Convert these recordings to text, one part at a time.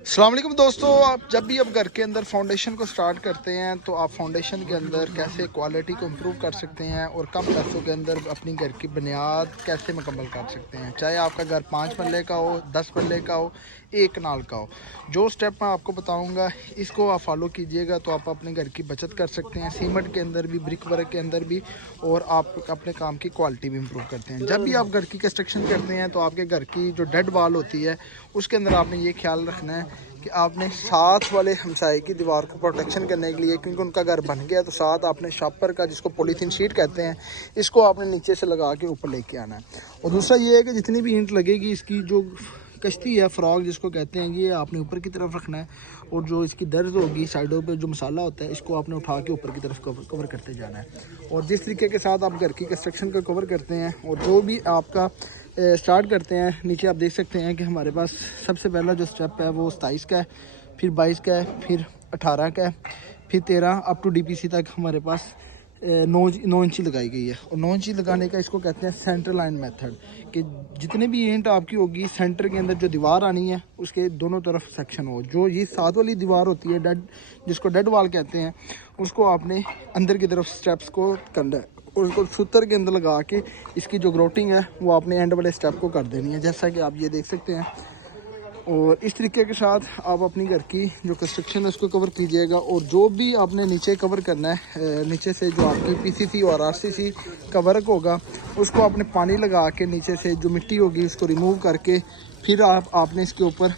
अस्सलाम वालेकुम दोस्तों, आप जब भी अब घर के अंदर फाउंडेशन को स्टार्ट करते हैं तो आप फाउंडेशन के अंदर कैसे क्वालिटी को इम्प्रूव कर सकते हैं और कम पैसों के अंदर अपनी घर की बुनियाद कैसे मुकम्मल कर सकते हैं। चाहे आपका घर 5 मरले का हो, 10 मरले का हो, एक नाल का हो, जो स्टेप मैं आपको बताऊंगा इसको आप फॉलो कीजिएगा तो आप अपने घर की बचत कर सकते हैं, सीमेंट के अंदर भी, ब्रिक वर्क के अंदर भी, और आप अपने काम की क्वालिटी भी इम्प्रूव करते हैं। जब भी आप घर की कंस्ट्रक्शन करते हैं तो आपके घर की जो डेड वॉल होती है उसके अंदर आपने ये ख्याल रखना है कि आपने साथ वाले हमसाए की दीवार को प्रोटेक्शन करने के लिए, क्योंकि उनका घर बन गया, तो साथ आपने शापर का, जिसको पॉलीथीन शीट कहते हैं, इसको आपने नीचे से लगा के ऊपर लेके आना है। और दूसरा ये है कि जितनी भी ईंट लगेगी, इसकी जो कश्ती है, फ्रॉग जिसको कहते हैं, ये आपने ऊपर की तरफ रखना है, और जो इसकी दर्ज होगी साइडों पे जो मसाला होता है, इसको आपने उठा के ऊपर की तरफ कवर करते जाना है। और जिस तरीके के साथ आप घर की कंस्ट्रक्शन को कवर करते हैं और जो भी आपका स्टार्ट करते हैं, नीचे आप देख सकते हैं कि हमारे पास सबसे पहला जो स्टेप है वो 27 का है, फिर 22 का है, फिर 18 का है, फिर 13 अप टू डीपीसी तक हमारे पास 9 इंची लगाई गई है। और 9 इंची लगाने का इसको कहते हैं सेंटर लाइन मेथड, कि जितने भी ईंट आपकी होगी, सेंटर के अंदर जो दीवार आनी है उसके दोनों तरफ सेक्शन हो। जो ये साथ वाली दीवार होती है डेड, जिसको डेड वॉल कहते हैं, उसको आपने अंदर की तरफ स्टेप्स को करना है और उसको सूतर के अंदर लगा के इसकी जो ग्रोटिंग है वो आपने एंड वाले स्टेप को कर देनी है, जैसा कि आप ये देख सकते हैं। और इस तरीके के साथ आप अपनी घर की जो कंस्ट्रक्शन है उसको कवर कीजिएगा। और जो भी आपने नीचे कवर करना है, नीचे से जो आपकी पीसीसी और आरसीसी का वर्क होगा, उसको आपने पानी लगा के नीचे से जो मिट्टी होगी उसको रिमूव करके फिर आपने इसके ऊपर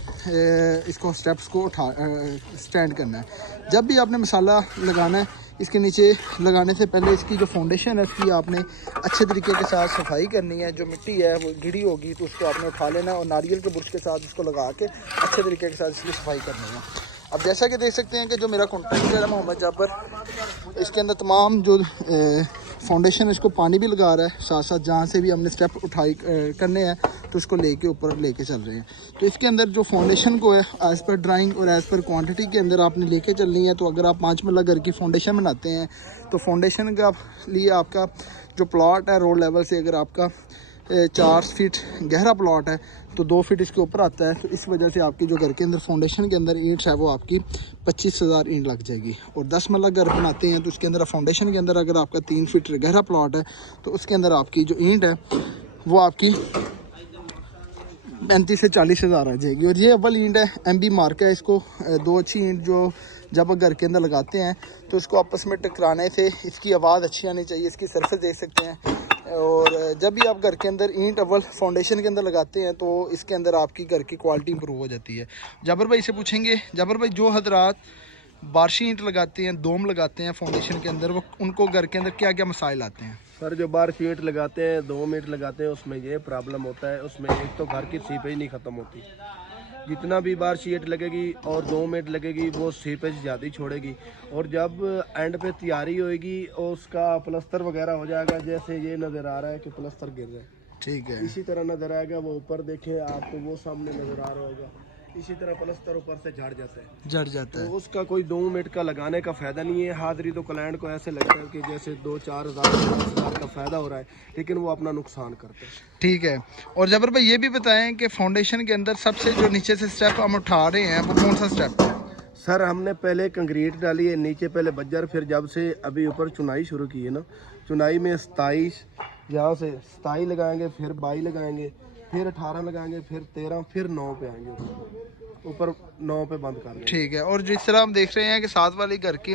इसको स्टेप्स को स्टैंड करना है। जब भी आपने मसाला लगाना है, इसके नीचे लगाने से पहले इसकी जो फाउंडेशन है उसकी आपने अच्छे तरीके के साथ सफाई करनी है। जो मिट्टी है वो गिरी होगी तो उसको आपने उठा लेना है और नारियल के बुर्श के साथ इसको लगा के अच्छे तरीके के साथ इसकी सफाई करनी है। अब जैसा कि देख सकते हैं कि जो मेरा कॉन्ट्रैक्टर है मोहम्मद जाबर, इसके अंदर तमाम जो फाउंडेशन है इसको पानी भी लगा रहा है, साथ साथ जहाँ से भी हमने स्टेप उठाई करने हैं तो उसको लेके ऊपर लेके चल रहे हैं। तो इसके अंदर जो फाउंडेशन को है एज़ पर ड्राइंग और एज़ पर क्वांटिटी के अंदर आपने लेके चलनी है। तो अगर आप 5 मरला घर की फाउंडेशन बनाते हैं तो फाउंडेशन का लिए आपका जो प्लॉट है रोड लेवल से, अगर आपका 4 फीट गहरा प्लॉट है तो 2 फीट इसके ऊपर आता है, तो इस वजह से आपकी जो घर के अंदर फाउंडेशन के अंदर ईंट है वो आपकी 25,000 ईंट लग जाएगी। और 10 मरला घर बनाते हैं तो उसके अंदर फाउंडेशन के अंदर अगर आपका 3 फीट गहरा प्लॉट है तो उसके अंदर आपकी जो ईंट है वो आपकी 35 से 40,000 आ जाएगी। और ये अव्वल ईंट है, MB मार्क है। इसको 2 अच्छी ईंट जो जब घर के अंदर लगाते हैं तो इसको आपस में टकराने से इसकी आवाज़ अच्छी आनी चाहिए। इसकी सरफेस देख सकते हैं। और जब भी आप घर के अंदर ईंट अव्वल फाउंडेशन के अंदर लगाते हैं तो इसके अंदर आपकी घर की क्वालिटी इंप्रूव हो जाती है। जाबर भाई से पूछेंगे, जाबर भाई जो हजरात बारशी ईंट लगाते हैं, दोम लगाते हैं फाउंडेशन के अंदर, वो उनको घर के अंदर क्या क्या मसाइल आते हैं? सर जो बार शीट लगाते हैं, 2 मीट लगाते हैं, उसमें ये प्रॉब्लम होता है। उसमें एक तो घर की सीपेज नहीं ख़त्म होती, जितना भी बार शीट लगेगी और 2 मीट लगेगी वो सीपेज ज़्यादा ही छोड़ेगी। और जब एंड पे तैयारी होएगी और उसका प्लस्तर वगैरह हो जाएगा, जैसे ये नज़र आ रहा है कि प्लस्तर गिर रहा है, ठीक है, इसी तरह नज़र आएगा। वो ऊपर देखें आपको, वो सामने नज़र आ रहा होगा, इसी तरह प्लस्तर ऊपर से झड़ जाता है। जड़ जाता तो है। उसका कोई 2 मिनट का लगाने का फ़ायदा नहीं है। हाजिरी तो क्लाइंट को ऐसे लगता है कि जैसे 2-4 हज़ार 10,000 का फ़ायदा हो रहा है, लेकिन वो अपना नुकसान करते हैं। ठीक है। और जबर भाई ये भी बताएं कि फाउंडेशन के अंदर सबसे जो नीचे से स्टेप हम उठा रहे हैं वो कौन सा स्टेप है? सर हमने पहले कंक्रीट डाली है, नीचे पहले बज्जर, फिर जब से अभी ऊपर चुनाई शुरू की है ना, चुनाई में 27, यहाँ से 27 लगाएंगे, फिर 22 लगाएंगे, फिर 18 लगाएंगे, फिर 13, फिर 9 पे आएंगे, ऊपर 9 पे बंद कर देंगे। ठीक है। और जिस तरह हम देख रहे हैं कि साथ वाली घर की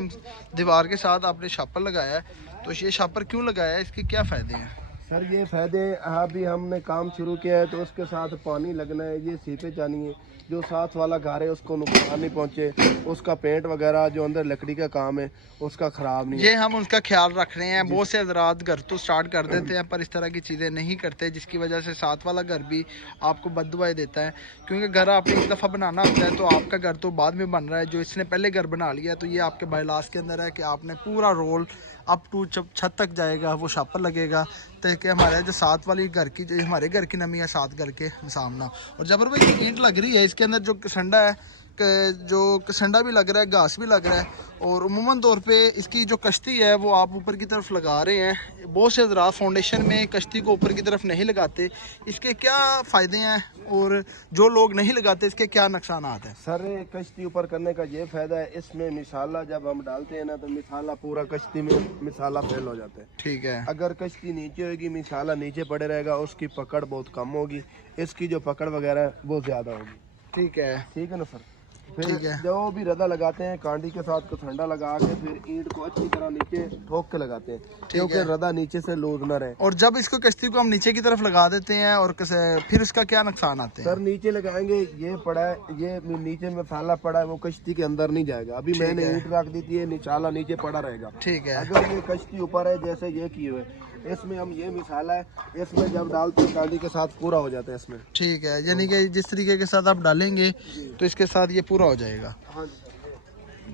दीवार के साथ आपने शापर लगाया है, तो ये शापर क्यों लगाया है, इसके क्या फ़ायदे हैं? सर ये फ़ायदे, अभी हमने काम शुरू किया है तो उसके साथ पानी लगना है, ये सीपे जानी है, जो साथ वाला घर है उसको नुकसान नहीं पहुँचे, उसका पेंट वगैरह जो अंदर लकड़ी का काम है उसका ख़राब नहीं है। ये हम उसका ख्याल रख रहे हैं। बहुत से हजरात घर तो स्टार्ट कर देते हैं पर इस तरह की चीज़ें नहीं करते, जिसकी वजह से साथ वाला घर भी आपको बददुआएं देता है। क्योंकि घर आपने एक दफ़ा बनाना होता है, तो आपका घर तो बाद में बन रहा है, जो इसने पहले घर बना लिया, तो ये आपके बायलास के अंदर है कि आपने पूरा रोल अप टू छत तक जाएगा, वो शापर लगेगा, ताकि हमारे जो साथ वाली घर की, जो हमारे घर की नमी है साथ घर के सामना। और जबर भाई ईंट लग रही है, इसके अंदर जो संडा है जो कसंडा भी लग रहा है, घास भी लग रहा है। और उमूमन तौर पे इसकी जो कश्ती है वो आप ऊपर की तरफ लगा रहे हैं। बहुत से हज़रात फाउंडेशन में कश्ती को ऊपर की तरफ नहीं लगाते, इसके क्या फ़ायदे हैं और जो लोग नहीं लगाते इसके क्या नुकसान हैं? सर कश्ती ऊपर करने का ये फायदा है, इसमें मिसाला जब हम डालते हैं ना तो मिसाला पूरा कश्ती में मिसाला फैल हो जाता है। ठीक है। अगर कश्ती नीचे होगी मिसाला नीचे पड़े रहेगा, उसकी पकड़ बहुत कम होगी, इसकी जो पकड़ वगैरह है वो ज़्यादा होगी। ठीक है। ठीक है ना सर। फिर ठीक है। जो भी रदा लगाते हैं कांडी के साथ कसंडा लगा के फिर ईंट को अच्छी तरह नीचे ठोक के लगाते हैं, क्योंकि रदा नीचे से लूज न रहे। और जब इसको कश्ती को हम नीचे की तरफ लगा देते हैं और फिर इसका क्या नुकसान आते हैं? सर नीचे लगाएंगे, ये पड़ा है, ये नीचे में मसाला पड़ा है, वो कश्ती के अंदर नहीं जाएगा। अभी मैंने ईंट रख दी थी, निचाला नीचे पड़ा रहेगा। ठीक है। अगर ये कश्ती ऊपर है जैसे ये किए हुए, इसमें हम ये मिसाला है, इसमें जब डालते हैं कांडी के साथ पूरा हो जाता है इसमें। ठीक है, यानी कि जिस तरीके के साथ आप डालेंगे तो इसके साथ ये पूरा हो जाएगा। हाँ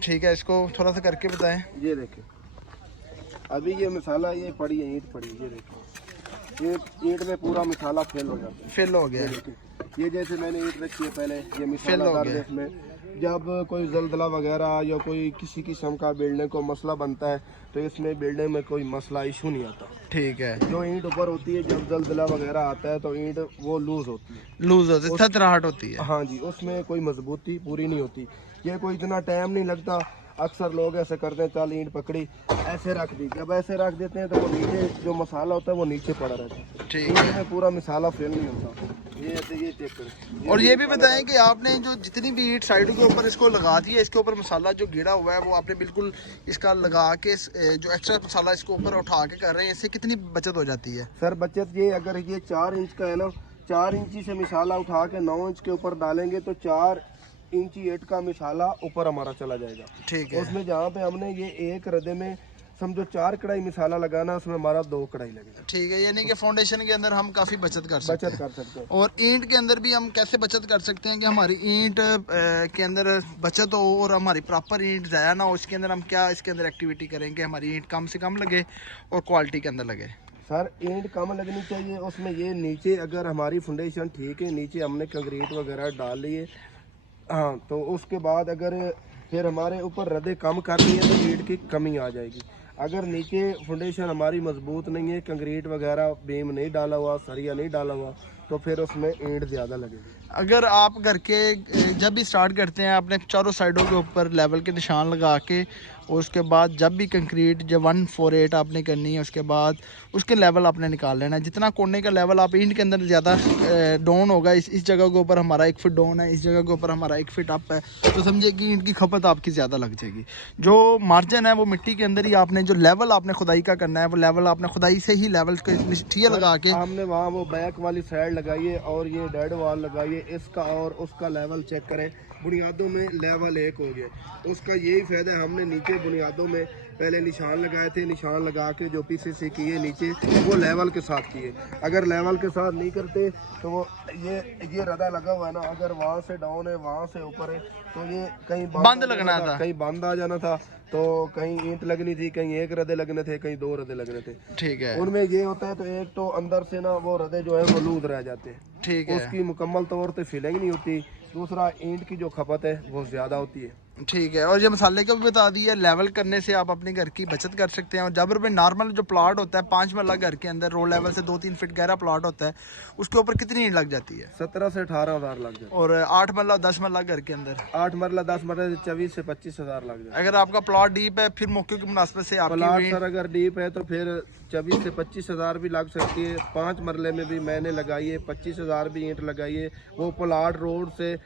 ठीक है, इसको थोड़ा सा करके बताएं। ये देखिए अभी ये मिसाला ये पड़ी है, ईंट पड़ी है, ये देखिए ये ईंट में पूरा मिसाला फेल हो जाता है। फिल हो गया। ये जैसे मैंने ईंट रखी है पहले, ये फिल मिसाला हो डाल गया। दे इसमें। जब कोई जलजला वगैरह या कोई किसी किस्म का बिल्डिंग को मसला बनता है तो इसमें बिल्डिंग में कोई मसला इशू नहीं आता। ठीक है। जो ईंट ऊपर होती है जब जलजला वगैरह आता है तो ईंट वो लूज होती है, लूज होती है, थरथराहट होती है। हाँ जी, उसमें कोई मजबूती पूरी नहीं होती। ये कोई इतना टाइम नहीं लगता। अक्सर लोग ऐसे करते हैं, चल ईंट पकड़ी ऐसे रख दी, जब ऐसे रख देते हैं तो वो नीचे जो मसाला होता है वो नीचे पड़ा रहता है। ठीक ईंट है। में पूरा मसाला फेल नहीं होता। ये ऐसे ये चेक करें। और ये भी बताएं कि आपने जो जितनी भी ईंट साइड के ऊपर इसको लगा दी है, इसके ऊपर मसाला जो गिरा हुआ है वो आपने बिल्कुल इसका लगा के जो एक्स्ट्रा मसाला इसको ऊपर उठा के कर रहे हैं, इससे कितनी बचत हो जाती है? सर बचत ये, अगर ये 4 इंच का है ना, 4 इंची से मिसाला उठा के 9 इंच के ऊपर डालेंगे तो 4 इंची ईंट का मिसाला ऊपर हमारा चला जाएगा। ठीक है। उसमें जहाँ पे हमने ये एक रदे में समझो 4 कढ़ाई मिसाला लगाना, उसमें हमारा 2 कढ़ाई लगेगा। ठीक है, यानी कि फाउंडेशन के अंदर हम काफ़ी बचत कर सकते हैं। कर सकते हैं। और ईंट के अंदर भी हम कैसे बचत कर सकते हैं कि हमारी ईंट के अंदर बचत हो और हमारी प्रॉपर ईंट ज़ाया ना हो? इसके अंदर हम क्या इसके अंदर एक्टिविटी करें कि हमारी ईंट कम से कम लगे और क्वालिटी के अंदर लगे? सर ईंट कम लगनी चाहिए उसमें। ये नीचे अगर हमारी फाउंडेशन ठीक है, नीचे हमने कंक्रीट वगैरह डाल लिए, हाँ, तो उसके बाद अगर फिर हमारे ऊपर रदे कम करनी है तो ईंट की कमी आ जाएगी। अगर नीचे फाउंडेशन हमारी मजबूत नहीं है, कंक्रीट वगैरह बीम नहीं डाला हुआ, सरिया नहीं डाला हुआ, तो फिर उसमें ईंट ज़्यादा लगेगी। अगर आप घर के जब भी स्टार्ट करते हैं अपने चारों साइडों के ऊपर लेवल के निशान लगा के, और उसके बाद जब भी कंक्रीट जब 148 आपने करनी है, उसके बाद उसके लेवल आपने निकाल लेना है। जितना कोने का लेवल आप ईंट के अंदर ज़्यादा डाउन होगा, इस जगह के ऊपर हमारा 1 फीट डाउन है, इस जगह के ऊपर हमारा 1 फीट अप है, तो समझिए कि ईंट की खपत आपकी ज़्यादा लग जाएगी। जो मार्जिन है वो मिट्टी के अंदर ही आपने जो लेवल आपने खुदाई का करना है, वो लेवल आपने खुदाई से ही लेवल ठीक लगा के हमने वहाँ वो बैक वाली साइड लगाइए और ये डेड वॉल लगाइए, इसका और उसका लेवल चेक करें। बुनियादों में लेवल 1 हो गया, उसका यही फ़ायदा है। हमने नीचे बुनियादों में पहले निशान लगाए थे, निशान लगा के जो पीसीसी किए नीचे वो लेवल के साथ किए। अगर लेवल के साथ नहीं करते तो वो ये रदा लगा हुआ है ना, अगर वहाँ से डाउन है वहाँ से ऊपर है तो ये कहीं बंद लगना था, कहीं बंद आ जाना था, तो कहीं ईंट लगनी थी, कहीं 1 रदे लगने थे, कहीं 2 रदे लगने थे। ठीक है। उनमें ये होता है तो एक तो अंदर से ना वो रदे जो है वो लूज रह जाते हैं। ठीक है। उसकी मुकम्मल तौर पे फिलिंग नहीं होती। दूसरा ईंट की जो खपत है वो ज़्यादा होती है। ठीक है। और ये मसाले का भी बता दिया, लेवल करने से आप अपने घर की बचत कर सकते हैं। और जब में नॉर्मल जो प्लाट होता है 5 मरला घर के अंदर रो लेवल से 2-3 फीट गहरा प्लाट होता है, उसके ऊपर कितनी ईंट लग जाती है? 17 से 18 हज़ार लग जाए। और 8 मरला 10 मरला घर के अंदर 8 मरला 10 मरला 24 से 25 हज़ार लग जाए। अगर आपका प्लाट डीप है फिर मौके की मुनासबत से प्लाट आपकी सर अगर डीप है तो फिर 24 से 25 हज़ार भी लग सकती है। 5 मरले में भी मैंने लगाई है, 25 हज़ार भी ईंट लगाई है। वो प्लाट रोड से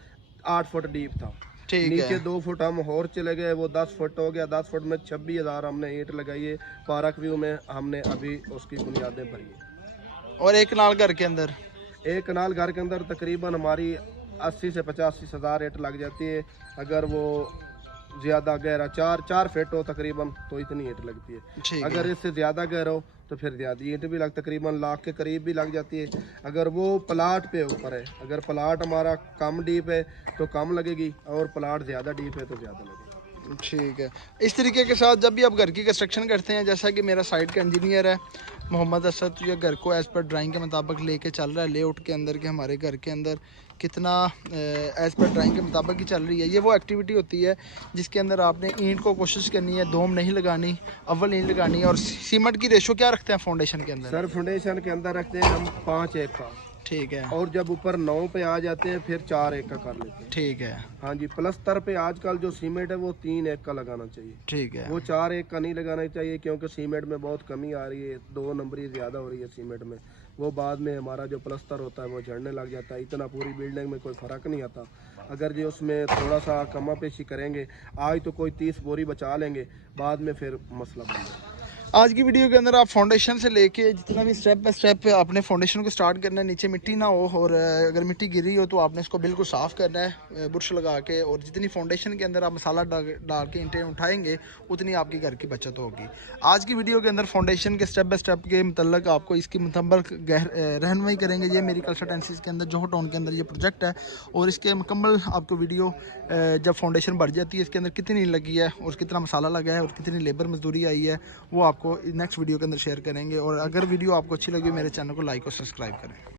8 फुट डीप था, नीचे 2 फुट हम और चले गए, वो 10 फुट हो गया। 10 फुट में 26 हज़ार हमने ईंट लगाई है। पार्क व्यू में हमने अभी उसकी बुनियादें भरी है। और एक कनाल घर के अंदर 1 कनाल घर के अंदर तकरीबन हमारी 80 से 85 हज़ार ईंट लग जाती है। अगर वो ज़्यादा गहरा 4 फीट हो तकरीबन तो इतनी ईंट लगती है। अगर इससे ज़्यादा गहरा हो तो फिर ज़्यादा ईंट भी तकरीबन लाख के करीब भी लग जाती है। अगर वो प्लाट पे ऊपर है, अगर प्लाट हमारा कम डीप है तो कम लगेगी, और प्लाट ज़्यादा डीप है तो ज़्यादा लगेगी। ठीक है। इस तरीके के साथ जब भी आप घर की कंस्ट्रक्शन करते हैं, जैसा कि मेरा साइट का इंजीनियर है मोहम्मद असद, ये घर को एज़ पर ड्राइंग के मुताबिक लेके चल रहा है, लेआउट के अंदर के हमारे घर के अंदर कितना एज़ पर ड्राइंग के मुताबिक ही चल रही है। ये वो एक्टिविटी होती है जिसके अंदर आपने ईंट को कोशिश करनी है, दोम नहीं लगानी, अव्वल ईंट लगानी है। और सीमेंट की रेशो क्या रखते हैं फाउंडेशन के अंदर? सर फाउंडेशन के अंदर रखते हैं हम 5 1 का। ठीक है। और जब ऊपर 9 पे आ जाते हैं फिर 4 1 का कर लेते हैं। ठीक है। हाँ जी, प्लस्तर पे आजकल जो सीमेंट है वो 3 1 का लगाना चाहिए। ठीक है। वो 4 1 का नहीं लगाना चाहिए, क्योंकि सीमेंट में बहुत कमी आ रही है, 2 नंबरी ज़्यादा हो रही है सीमेंट में। वो बाद में हमारा जो प्लस्तर होता है वो झड़ने लग जाता है, इतना पूरी बिल्डिंग में कोई फ़र्क नहीं आता। अगर जो उसमें थोड़ा सा कमा पेशी करेंगे, आज तो कोई 30 बोरी बचा लेंगे, बाद में फिर मसला बन जाएगा। आज की वीडियो के अंदर आप फाउंडेशन से लेके जितना भी स्टेप बाय स्टेप अपने फाउंडेशन को स्टार्ट करना है, नीचे मिट्टी ना हो, और अगर मिट्टी गिरी हो तो आपने इसको बिल्कुल साफ़ करना है बुरश लगा के। और जितनी फाउंडेशन के अंदर आप मसाला डाल के ईंटें उठाएंगे, उतनी आपके घर की बचत होगी। आज की वीडियो के अंदर फाउंडेशन के स्टेप बाय स्टेप के मतलब आपको इसकी मुकम्मल रहनुमाई करेंगे। ये मेरी कंसल्टेंसीज के अंदर जोहो टाउन के अंदर ये प्रोजेक्ट है, और इसके मुकम्मल आपको वीडियो जब फाउंडेशन बढ़ जाती है, इसके अंदर कितनी लगी है और कितना मसाला लगा है और कितनी लेबर मजदूरी आई है, वो आपको नेक्स्ट वीडियो के अंदर शेयर करेंगे। और अगर वीडियो आपको अच्छी लगी, मेरे चैनल को लाइक और सब्सक्राइब करें।